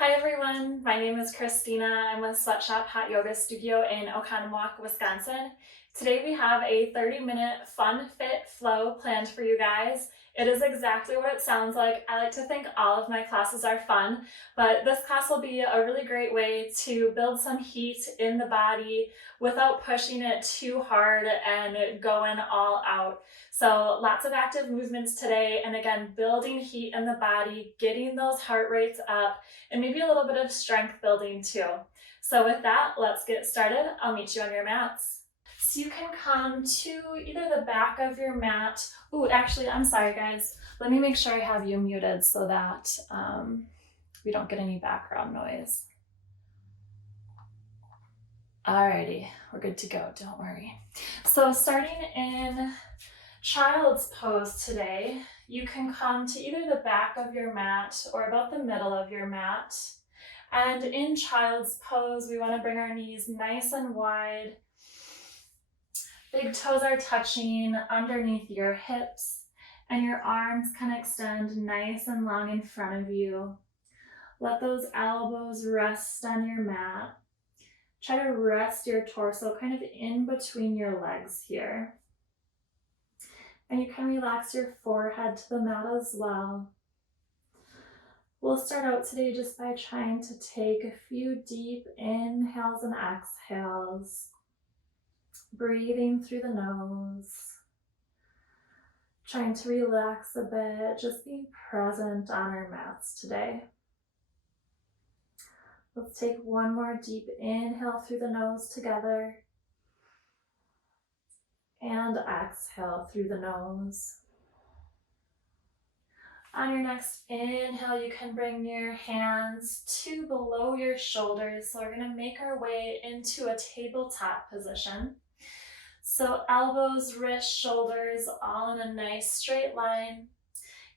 Hi everyone, my name is Christina. I'm with Sweatshop Hot Yoga Studio in Oconomowoc, Wisconsin. Today we have a 30-minute fun, fit flow planned for you guys. It is exactly what it sounds like. I like to think all of my classes are fun, but this class will be a really great way to build some heat in the body without pushing it too hard and going all out. So lots of active movements today, and again, building heat in the body, getting those heart rates up, and maybe a little bit of strength building too. So with that, let's get started. I'll meet you on your mats. So you can come to either the back of your mat. Ooh, actually, I'm sorry guys. Let me make sure I have you muted so that we don't get any background noise. Alrighty, we're good to go, don't worry. So starting in child's pose today, you can come to either the back of your mat or about the middle of your mat. And in child's pose, we want to bring our knees nice and wide. Big toes are touching underneath your hips, and your arms can extend nice and long in front of you. Let those elbows rest on your mat. Try to rest your torso kind of in between your legs here. And you can relax your forehead to the mat as well. We'll start out today just by trying to take a few deep inhales and exhales. Breathing through the nose. Trying to relax a bit, just being present on our mats today. Let's take one more deep inhale through the nose together. And exhale through the nose. On your next inhale, you can bring your hands to below your shoulders. So we're going to make our way into a tabletop position. So elbows, wrists, shoulders, all in a nice straight line.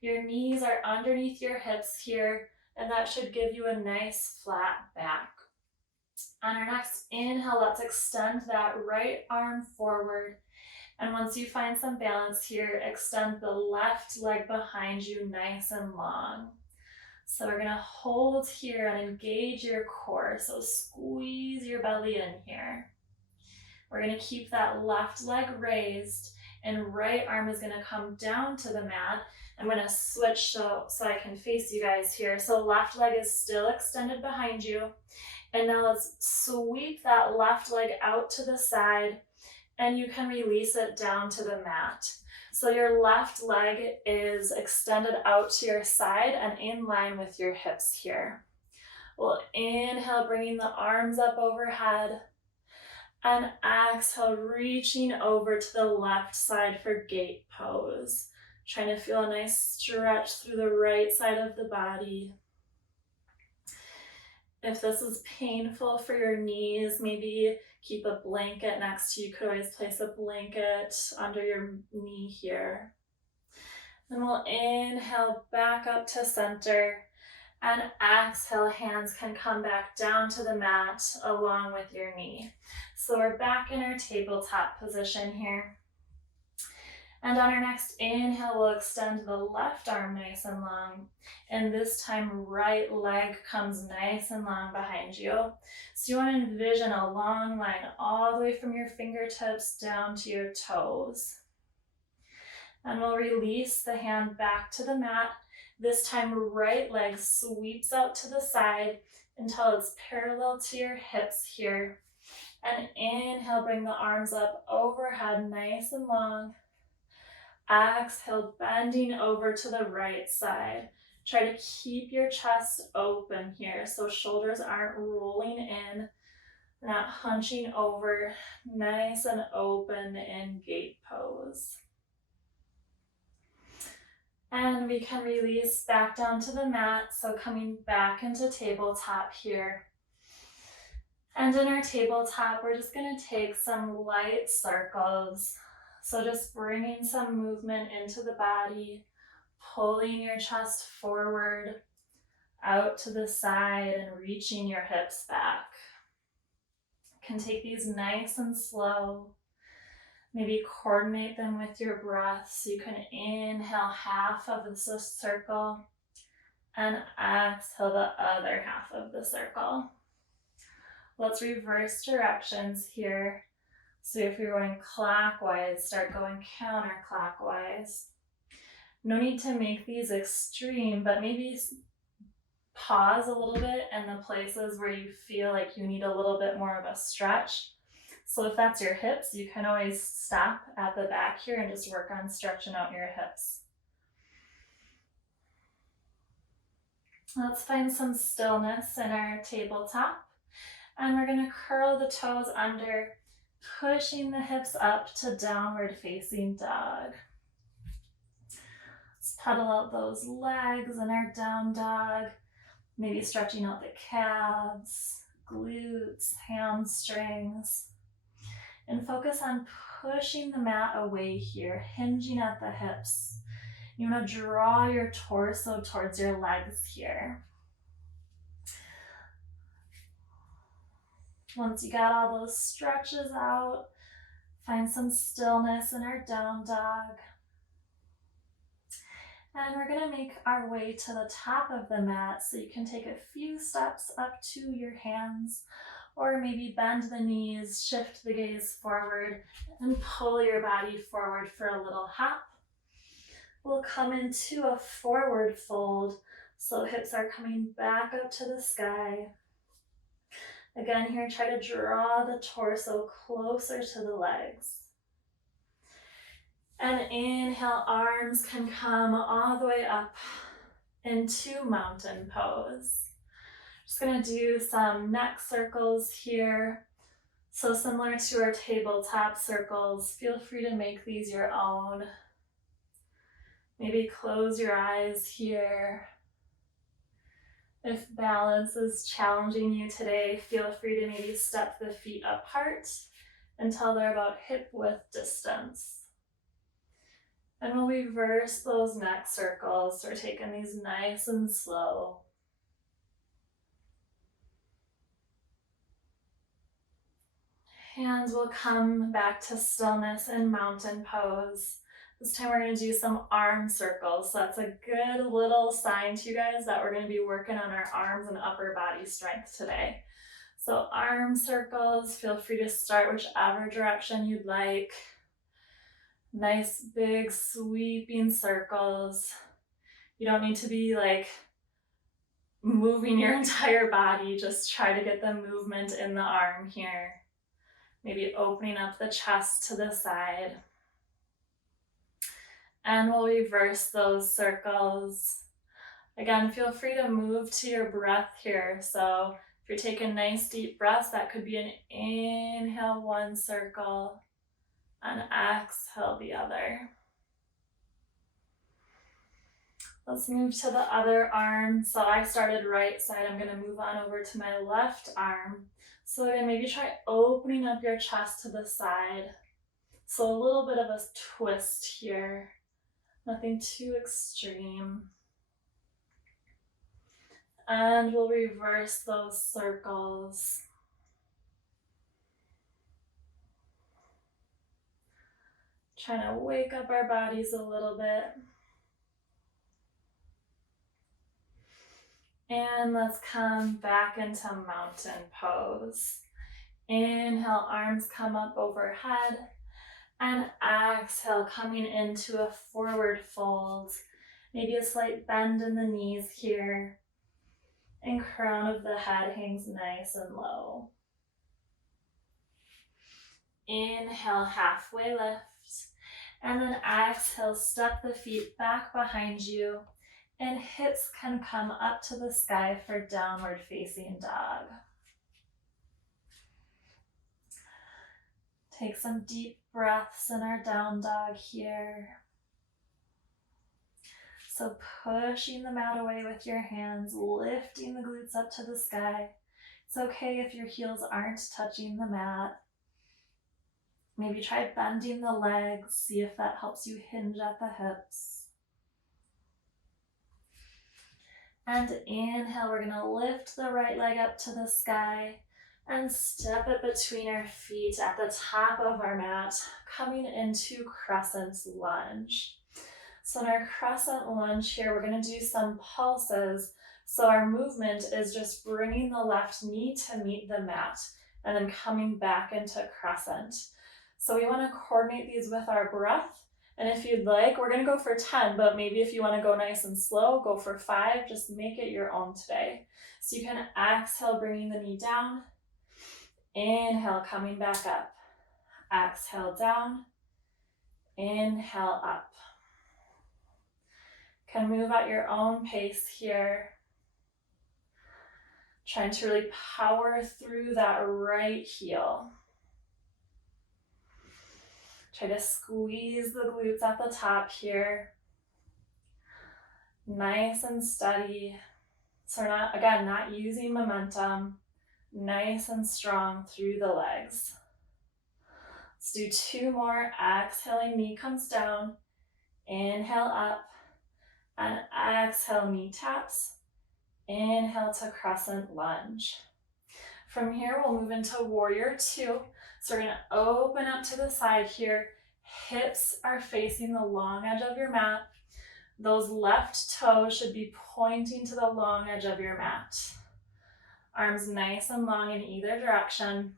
Your knees are underneath your hips here, and that should give you a nice flat back. On our next inhale, let's extend that right arm forward. And once you find some balance here, extend the left leg behind you nice and long. So we're gonna hold here and engage your core. So squeeze your belly in here. We're gonna keep that left leg raised and right arm is gonna come down to the mat. I'm gonna switch so I can face you guys here. So left leg is still extended behind you. And now let's sweep that left leg out to the side and you can release it down to the mat. So your left leg is extended out to your side and in line with your hips here. We'll inhale, bringing the arms up overhead. And exhale, reaching over to the left side for Gait Pose. Trying to feel a nice stretch through the right side of the body. If this is painful for your knees, maybe keep a blanket next to you. You could always place a blanket under your knee here. Then we'll inhale back up to center. And exhale, hands can come back down to the mat along with your knee. So we're back in our tabletop position here. And on our next inhale, we'll extend the left arm nice and long. And this time, right leg comes nice and long behind you. So you want to envision a long line all the way from your fingertips down to your toes. And we'll release the hand back to the mat. This time, right leg sweeps out to the side until it's parallel to your hips here. And inhale, bring the arms up overhead, nice and long. Exhale, bending over to the right side. Try to keep your chest open here so shoulders aren't rolling in, not hunching over, nice and open in Gait Pose. And we can release back down to the mat, so coming back into tabletop here. And in our tabletop, we're just going to take some light circles. So just bringing some movement into the body, pulling your chest forward, out to the side, and reaching your hips back. You can take these nice and slow. Maybe coordinate them with your breath. So you can inhale half of the circle And exhale the other half of the circle. Let's reverse directions here. So if you're going clockwise, start going counterclockwise. No need to make these extreme, but maybe pause a little bit in the places where you feel like you need a little bit more of a stretch. So if that's your hips, you can always stop at the back here and just work on stretching out your hips. Let's find some stillness in our tabletop. And we're going to curl the toes under, pushing the hips up to downward facing dog. Let's pedal out those legs in our down dog. Maybe stretching out the calves, glutes, hamstrings. And focus on pushing the mat away here, hinging at the hips. You want to draw your torso towards your legs here. Once you got all those stretches out, find some stillness in our down dog. And we're going to make our way to the top of the mat, so you can take a few steps up to your hands, or maybe bend the knees, shift the gaze forward, and pull your body forward for a little hop. We'll come into a forward fold, so hips are coming back up to the sky. Again, here, try to draw the torso closer to the legs. And inhale, arms can come all the way up into mountain pose. Just gonna do some neck circles here. So similar to our tabletop circles, feel free to make these your own. Maybe close your eyes here. If balance is challenging you today, feel free to maybe step the feet apart until they're about hip width distance. And we'll reverse those neck circles. We're taking these nice and slow. Hands will come back to stillness in mountain pose. This time we're going to do some arm circles. So that's a good little sign to you guys that we're going to be working on our arms and upper body strength today. So arm circles, feel free to start whichever direction you'd like. Nice big sweeping circles. You don't need to be like moving your entire body, just try to get the movement in the arm here. Maybe opening up the chest to the side. And we'll reverse those circles. Again, feel free to move to your breath here. So if you're taking nice deep breaths, that could be an inhale, one circle, and exhale the other. Let's move to the other arm. So I started right side. I'm going to move on over to my left arm. So again, maybe try opening up your chest to the side. So a little bit of a twist here. Nothing too extreme. And we'll reverse those circles. Trying to wake up our bodies a little bit. And let's come back into mountain pose. Inhale, arms come up overhead. And exhale, coming into a forward fold. Maybe a slight bend in the knees here. And crown of the head hangs nice and low. Inhale, halfway lift. And then exhale, step the feet back behind you. And hips can come up to the sky for downward facing dog. Take some deep breaths in our down dog here. So pushing the mat away with your hands, lifting the glutes up to the sky. It's okay if your heels aren't touching the mat. Maybe try bending the legs, see if that helps you hinge at the hips. And inhale, we're gonna lift the right leg up to the sky and step it between our feet at the top of our mat, coming into Crescent Lunge. So in our crescent lunge here, we're going to do some pulses. So our movement is just bringing the left knee to meet the mat and then coming back into crescent. So we want to coordinate these with our breath. And if you'd like, we're going to go for 10, but maybe if you want to go nice and slow, go for 5. Just make it your own today. So you can exhale, bringing the knee down. Inhale, coming back up. Exhale, down. Inhale, up. Can move at your own pace here. Trying to really power through that right heel. Try to squeeze the glutes at the top here. Nice and steady. So we're not, again, not using momentum. Nice and strong through the legs. Let's do 2 more. Exhaling, knee comes down. Inhale up. And exhale, knee taps. Inhale to crescent lunge. From here, we'll move into warrior 2. So we're going to open up to the side here. Hips are facing the long edge of your mat. Those left toes should be pointing to the long edge of your mat. Arms nice and long in either direction.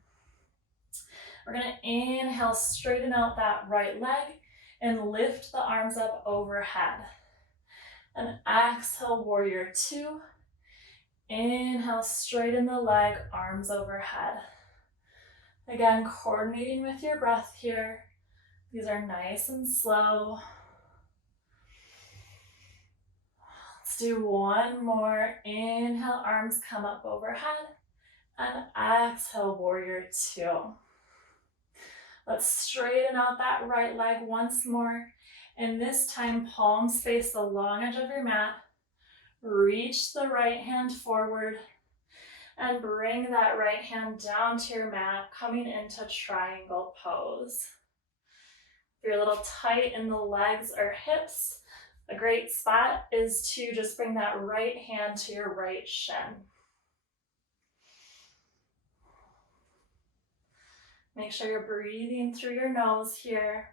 We're going to inhale, straighten out that right leg and lift the arms up overhead. And exhale, warrior 2. Inhale, straighten the leg, arms overhead. Again, coordinating with your breath here. These are nice and slow. Let's do 1 more. Inhale, arms come up overhead. And exhale, warrior 2. Let's straighten out that right leg once more. And this time, palms face the long edge of your mat. Reach the right hand forward and bring that right hand down to your mat, coming into triangle pose. If you're a little tight in the legs or hips, a great spot is to just bring that right hand to your right shin. Make sure you're breathing through your nose here.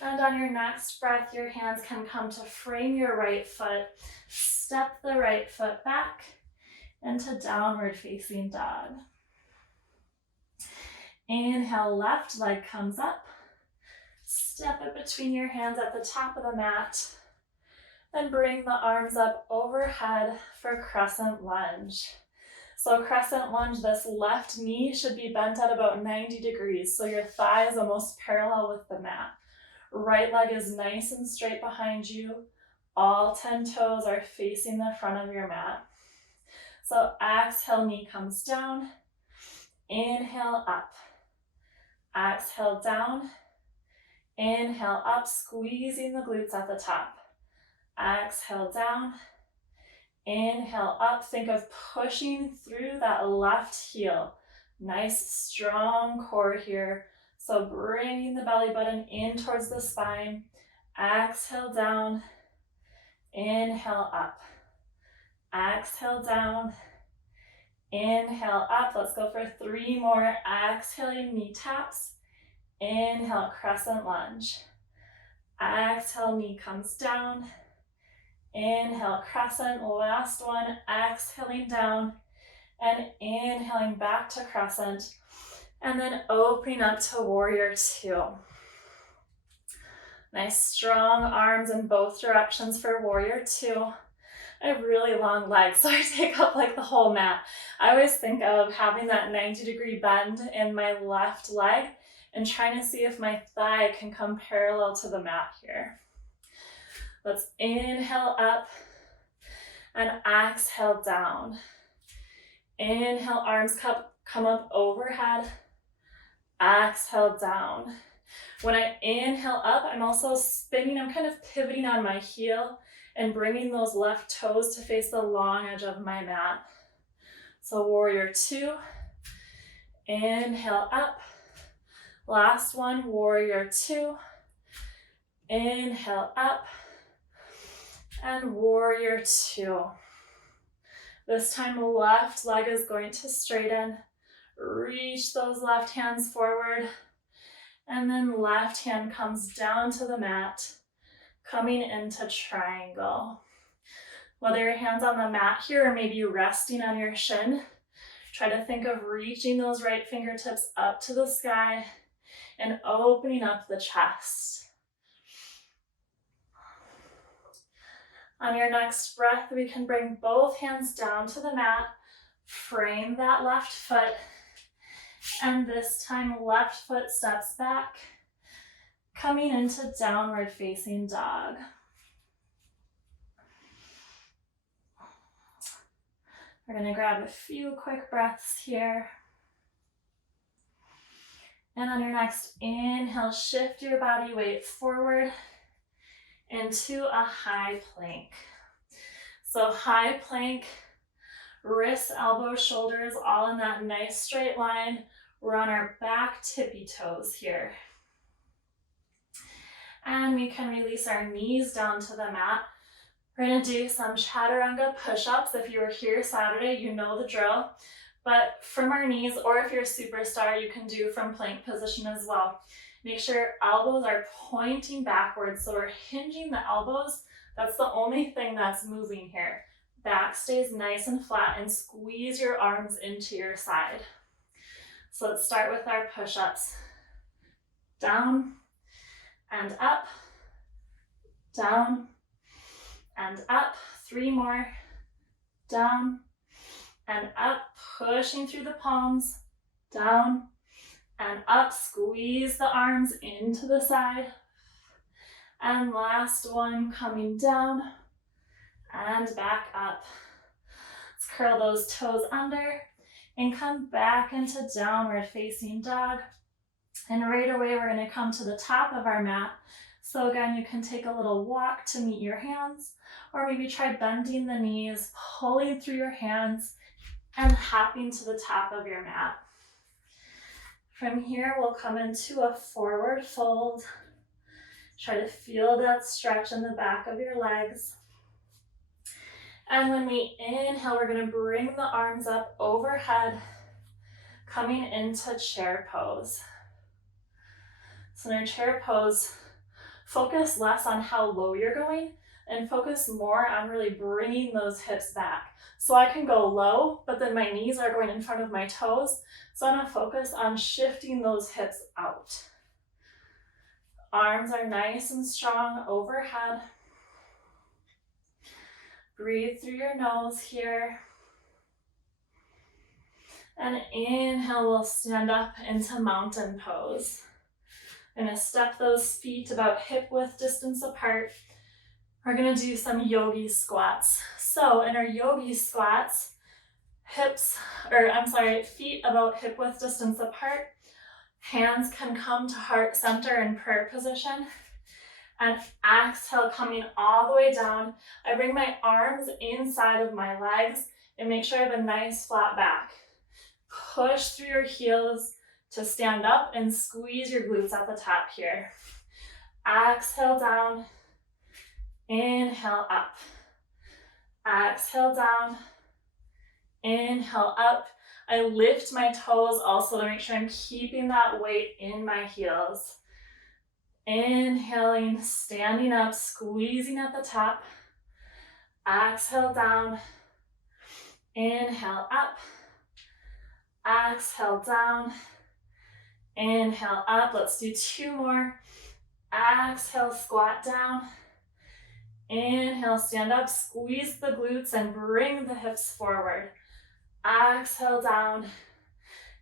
And on your next breath, your hands can come to frame your right foot. Step the right foot back into downward facing dog. Inhale, left leg comes up. Step it between your hands at the top of the mat. Then bring the arms up overhead for crescent lunge. So crescent lunge, this left knee should be bent at about 90 degrees. So your thigh is almost parallel with the mat. Right leg is nice and straight behind you. All 10 toes are facing the front of your mat. So exhale, knee comes down. Inhale, up. Exhale, down. Inhale, up, squeezing the glutes at the top. Exhale, down. Inhale, up. Think of pushing through that left heel. Nice, strong core here. So bringing the belly button in towards the spine. Exhale, down. Inhale, up. Exhale, down. Inhale, up. Let's go for 3 more. Exhaling, knee taps. Inhale, crescent lunge. Exhale, knee comes down. Inhale, crescent. Last one. Exhaling down. And inhaling back to crescent. And then opening up to warrior 2. Nice strong arms in both directions for warrior 2. I have really long legs, so I take up like the whole mat. I always think of having that 90-degree bend in my left leg and trying to see if my thigh can come parallel to the mat here. Let's inhale up and exhale down. Inhale, arms come up overhead. Exhale down. When I inhale up, I'm also spinning. I'm kind of pivoting on my heel and bringing those left toes to face the long edge of my mat. So warrior 2. Inhale up. Last one, warrior 2. Inhale up. And warrior 2. This time, left leg is going to straighten. Reach those left hands forward. And then left hand comes down to the mat, coming into triangle. Whether your hand's on the mat here or maybe you resting on your shin, try to think of reaching those right fingertips up to the sky and opening up the chest. On your next breath, we can bring both hands down to the mat, frame that left foot, and this time left foot steps back, coming into downward facing dog. We're going to grab a few quick breaths here. And on your next inhale, shift your body weight forward into a high plank. So high plank, wrists, elbows, shoulders, all in that nice straight line. We're on our back tippy toes here. And we can release our knees down to the mat. We're going to do some Chaturanga Push-Ups. If you were here Saturday, you know the drill. But from our knees, or if you're a superstar, you can do from plank position as well. Make sure your elbows are pointing backwards, so we're hinging the elbows. That's the only thing that's moving here. Back stays nice and flat, and squeeze your arms into your side. So let's start with our push-ups. Down and up, down and up. 3 more. Down and up, pushing through the palms, down and up. Squeeze the arms into the side. And last one, coming down and back up. Let's curl those toes under and come back into downward facing dog. And right away, we're going to come to the top of our mat. So again, you can take a little walk to meet your hands, or maybe try bending the knees, pulling through your hands, and hopping to the top of your mat. From here, we'll come into a forward fold. Try to feel that stretch in the back of your legs. And when we inhale, we're going to bring the arms up overhead, coming into chair pose. So in our chair pose, focus less on how low you're going and focus more on really bringing those hips back. So I can go low, but then my knees are going in front of my toes. So I'm going to focus on shifting those hips out. Arms are nice and strong overhead. Breathe through your nose here. And inhale, we'll stand up into mountain pose. I'm going to step those feet about hip width distance apart. We're going to do some Yogi Squats. So in our Yogi Squats, feet about hip width distance apart. Hands can come to heart center in prayer position. And exhale, coming all the way down. I bring my arms inside of my legs and make sure I have a nice flat back. Push through your heels to stand up and squeeze your glutes at the top here. Exhale down, inhale up. Exhale down, inhale up. I lift my toes also to make sure I'm keeping that weight in my heels. Inhaling, standing up, squeezing at the top. Exhale down, inhale up. Exhale down, inhale up. Let's do 2 more. Exhale, squat down. Inhale, stand up, squeeze the glutes and bring the hips forward. Exhale down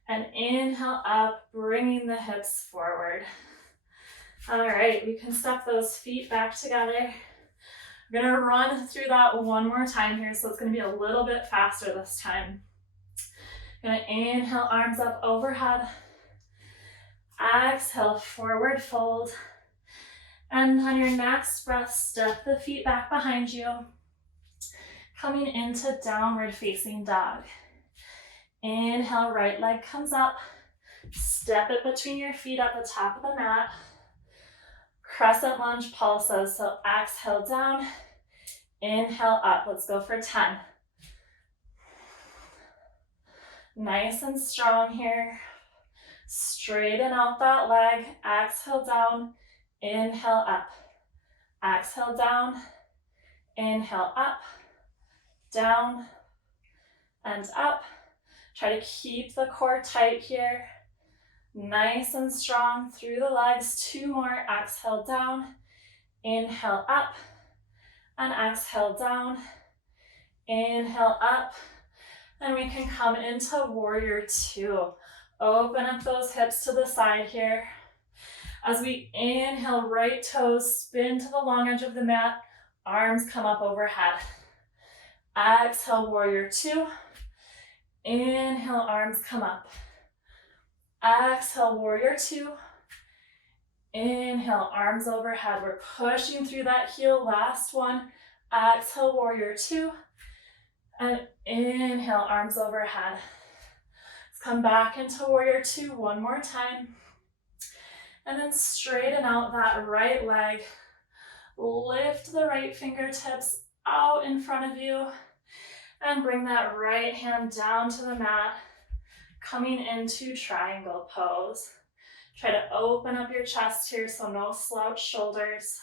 and inhale up, bringing the hips forward. All right, we can step those feet back together. We're gonna run through that one more time here, so it's gonna be a little bit faster this time. Gonna inhale, arms up overhead. Exhale, forward fold. And on your next breath, step the feet back behind you, coming into downward facing dog. Inhale, right leg comes up. Step it between your feet at the top of the mat. Crescent lunge pulses, so exhale down, inhale up. Let's go for 10. Nice and strong here. Straighten out that leg. Exhale down. Inhale up. Exhale down. Inhale up. Down and up. Try to keep the core tight here. Nice and strong through the legs. 2 more. Exhale down. Inhale up. And exhale down. Inhale up. And we can come into warrior 2. Open up those hips to the side here. As we inhale, right toes spin to the long edge of the mat. Arms come up overhead. Exhale, warrior 2. Inhale, arms come up. Exhale, warrior 2. Inhale, arms overhead. We're pushing through that heel. Last one. Exhale, warrior 2. And inhale, arms overhead. Let's come back into warrior 2 one more time. And then straighten out that right leg. Lift the right fingertips out in front of you. And bring that right hand down to the mat. Coming into triangle pose. Try to open up your chest here, so no slouch shoulders.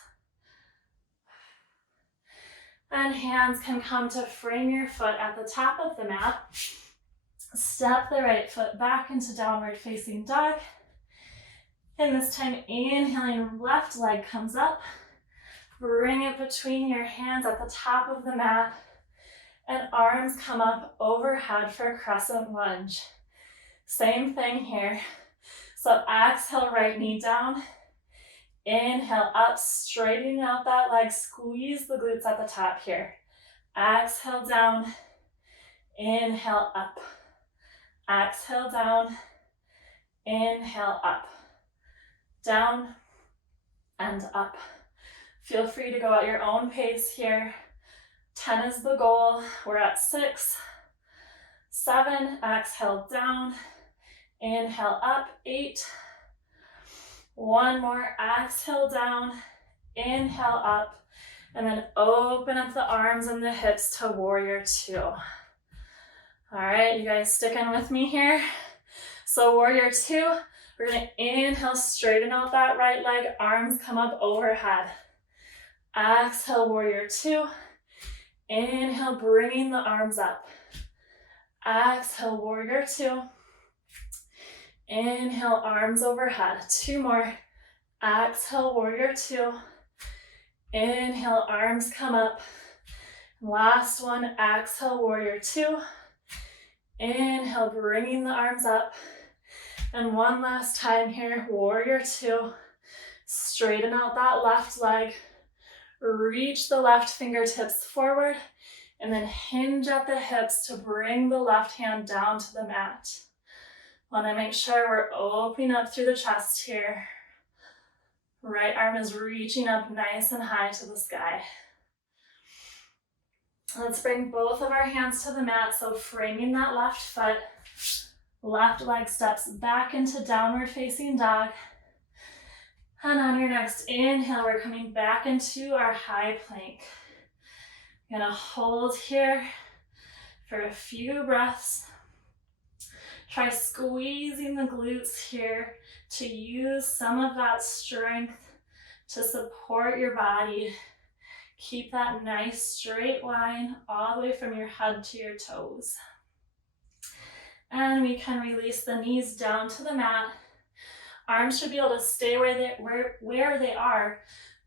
And hands can come to frame your foot at the top of the mat. Step the right foot back into downward facing dog. And this time, inhaling, left leg comes up. Bring it between your hands at the top of the mat. And arms come up overhead for crescent lunge. Same thing here. So exhale, right knee down. Inhale up, straightening out that leg. Squeeze the glutes at the top here. Exhale down. Inhale up. Exhale down. Inhale up. Down and up. Feel free to go at your own pace here. 10 is the goal. We're at 6, 7, exhale down. Inhale up, 8. 1 more, exhale down. Inhale up. And then open up the arms and the hips to warrior 2. All right, you guys sticking with me here? So warrior 2, we're gonna inhale, straighten out that right leg, arms come up overhead. Exhale, warrior 2. Inhale, bringing the arms up. Exhale, warrior 2. Inhale, arms overhead. 2 more. Exhale, warrior 2. Inhale, arms come up. Last one, exhale, warrior 2. Inhale, bringing the arms up. And one last time here, warrior 2. Straighten out that left leg. Reach the left fingertips forward. And then hinge at the hips to bring the left hand down to the mat. Want to make sure we're opening up through the chest here. Right arm is reaching up nice and high to the sky. Let's bring both of our hands to the mat. So framing that left foot, left leg steps back into downward facing dog. And on your next inhale, we're coming back into our high plank. You're gonna hold here for a few breaths. Try squeezing the glutes here to use some of that strength to support your body. Keep that nice straight line all the way from your head to your toes. And we can release the knees down to the mat. Arms should be able to stay where they are.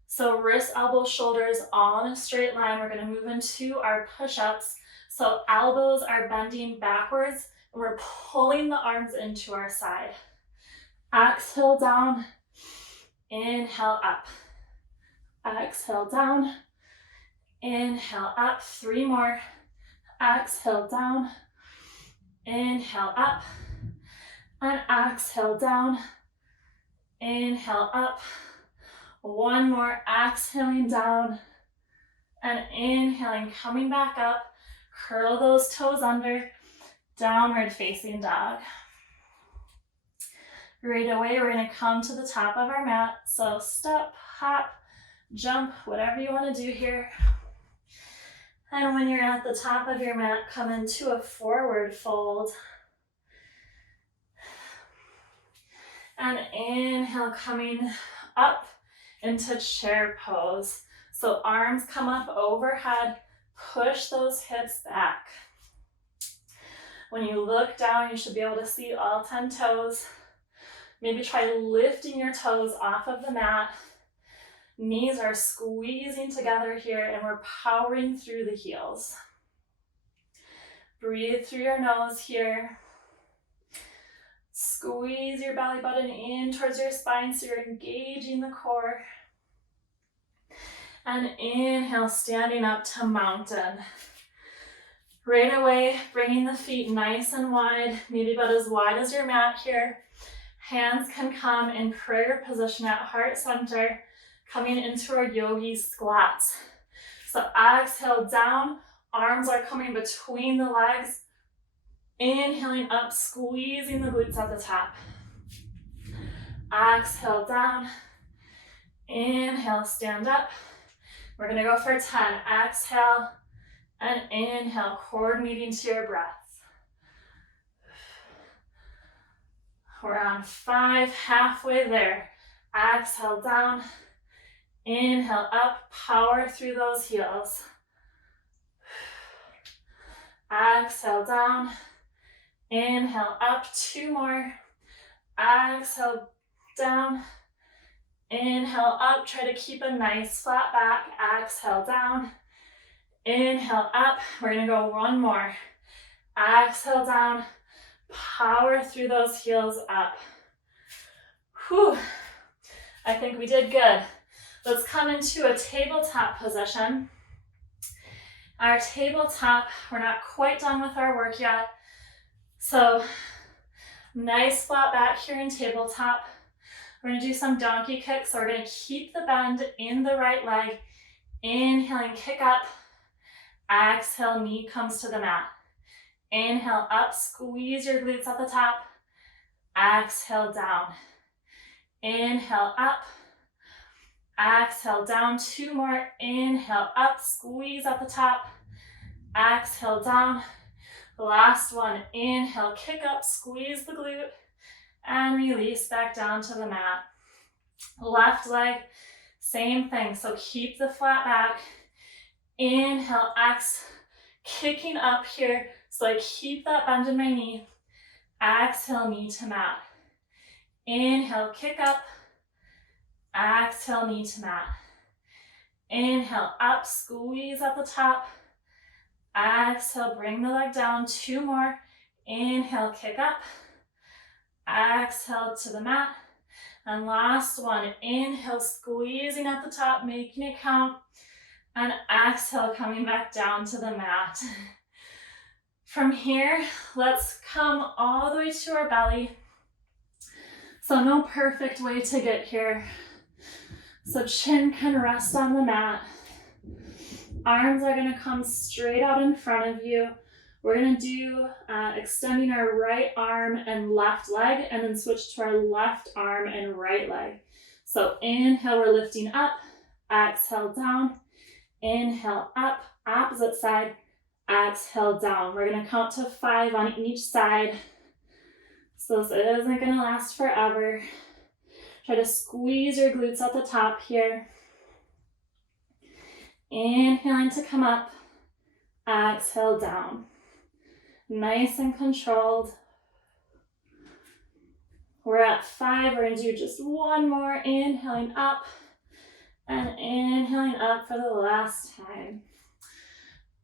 So wrists, elbows, shoulders all in a straight line. We're going to move into our push-ups. So elbows are bending backwards. We're pulling the arms into our side. Exhale down, inhale up. Exhale down, inhale up. 3 more. Exhale down, inhale up. And exhale down, inhale up. 1 more, exhaling down. And inhaling, coming back up. Curl those toes under. Downward facing dog. Right away, we're going to come to the top of our mat. So step, hop, jump, whatever you want to do here. And when you're at the top of your mat, come into a forward fold. And inhale, coming up into chair pose. So arms come up overhead, push those hips back. When you look down, you should be able to see all 10 toes. Maybe try lifting your toes off of the mat. Knees are squeezing together here and we're powering through the heels. Breathe through your nose here. Squeeze your belly button in towards your spine so you're engaging the core. And inhale, standing up to mountain. Right away, bringing the feet nice and wide, maybe about as wide as your mat here. Hands can come in prayer position at heart center, coming into our Yogi Squats. So exhale down, arms are coming between the legs. Inhaling up, squeezing the glutes at the top. Exhale down. Inhale, stand up. We're gonna go for 10. Exhale and inhale, coordinating to your breath. We're on 5, halfway there. Exhale down. Inhale up, power through those heels. Exhale down. Inhale up, 2 more. Exhale down. Inhale up, try to keep a nice flat back. Exhale down. Inhale up, we're gonna go 1 more. Exhale down, power through those heels up. Whew, I think we did good. Let's come into a tabletop position. Our tabletop, we're not quite done with our work yet. So nice flat back here in tabletop. We're gonna do some donkey kicks. So we're gonna keep the bend in the right leg. Inhaling, kick up. Exhale, knee comes to the mat. Inhale up, squeeze your glutes at the top. Exhale down. Inhale up. Exhale down, 2 more. Inhale up, squeeze at the top. Exhale down. Last one, inhale, kick up, squeeze the glute, and release back down to the mat. Left leg, same thing, so keep the flat back. Inhale, kicking up here, so I keep that bend in my knee. Exhale, knee to mat. Inhale, kick up. Exhale, knee to mat. Inhale, up, squeeze at the top. Exhale, bring the leg down, 2 more. Inhale, kick up. Exhale to the mat. And last one, inhale, squeezing at the top, making it count. And exhale, coming back down to the mat. From here, let's come all the way to our belly. So no perfect way to get here. So chin can rest on the mat. Arms are gonna come straight out in front of you. We're gonna do extending our right arm and left leg, and then switch to our left arm and right leg. So inhale, we're lifting up. Exhale, down. Inhale, up. Opposite side. Exhale, down. We're gonna count to 5 on each side. So this isn't gonna last forever. Try to squeeze your glutes at the top here. Inhaling to come up. Exhale, down. Nice and controlled. We're at 5. We're going to do just 1 more. Inhaling up and inhaling up for the last time.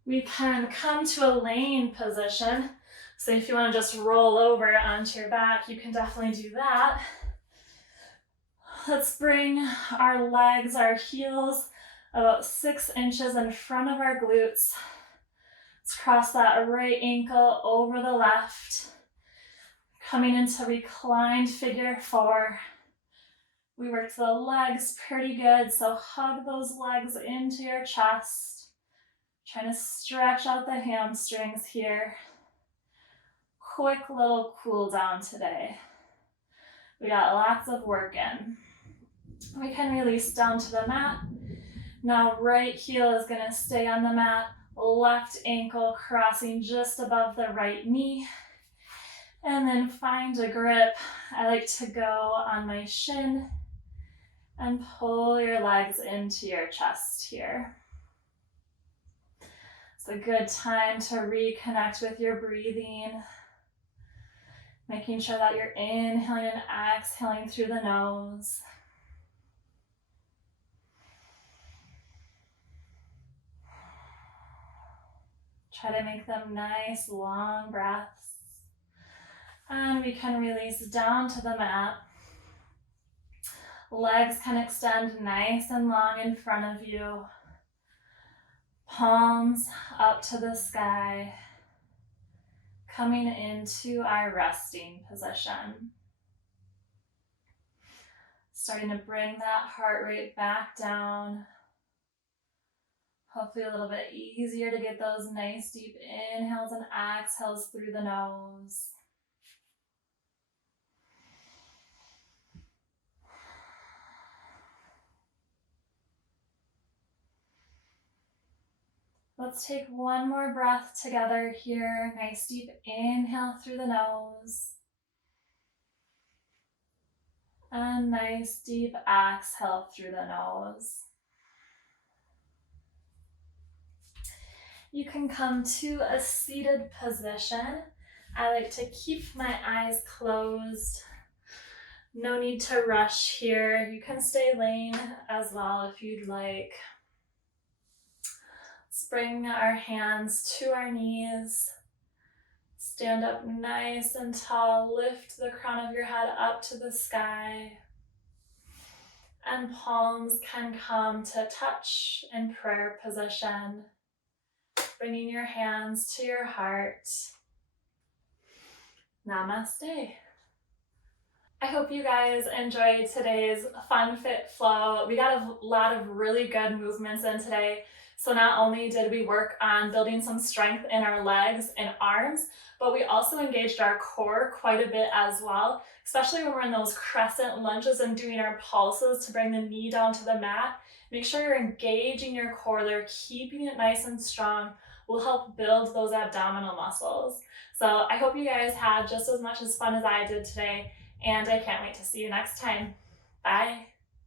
We can come to a laying position. So if you want to just roll over onto your back, you can definitely do that. Let's bring our legs, our heels, about 6 inches in front of our glutes. Let's cross that right ankle over the left. Coming into reclined figure 4. We worked the legs pretty good, so hug those legs into your chest. Trying to stretch out the hamstrings here. Quick little cool down today. We got lots of work in. We can release down to the mat. Now right heel is gonna stay on the mat, left ankle crossing just above the right knee. And then find a grip. I like to go on my shin and pull your legs into your chest here. It's a good time to reconnect with your breathing, making sure that you're inhaling and exhaling through the nose. Try to make them nice, long breaths. And we can release down to the mat. Legs can extend nice and long in front of you. Palms up to the sky. Coming into our resting position. Starting to bring that heart rate back down. Hopefully a little bit easier to get those nice deep inhales and exhales through the nose. Let's take one more breath together here. Nice deep inhale through the nose. And nice deep exhale through the nose. You can come to a seated position. I like to keep my eyes closed. No need to rush here. You can stay laying as well if you'd like. Let's bring our hands to our knees. Stand up nice and tall. Lift the crown of your head up to the sky. And palms can come to touch in prayer position. Bringing your hands to your heart. Namaste. I hope you guys enjoyed today's Fun Fit Flow. We got a lot of really good movements in today. So not only did we work on building some strength in our legs and arms, but we also engaged our core quite a bit as well, especially when we're in those crescent lunges and doing our pulses to bring the knee down to the mat. Make sure you're engaging your core there, keeping it nice and strong will help build those abdominal muscles. So I hope you guys had just as much as fun as I did today, and I can't wait to see you next time. Bye.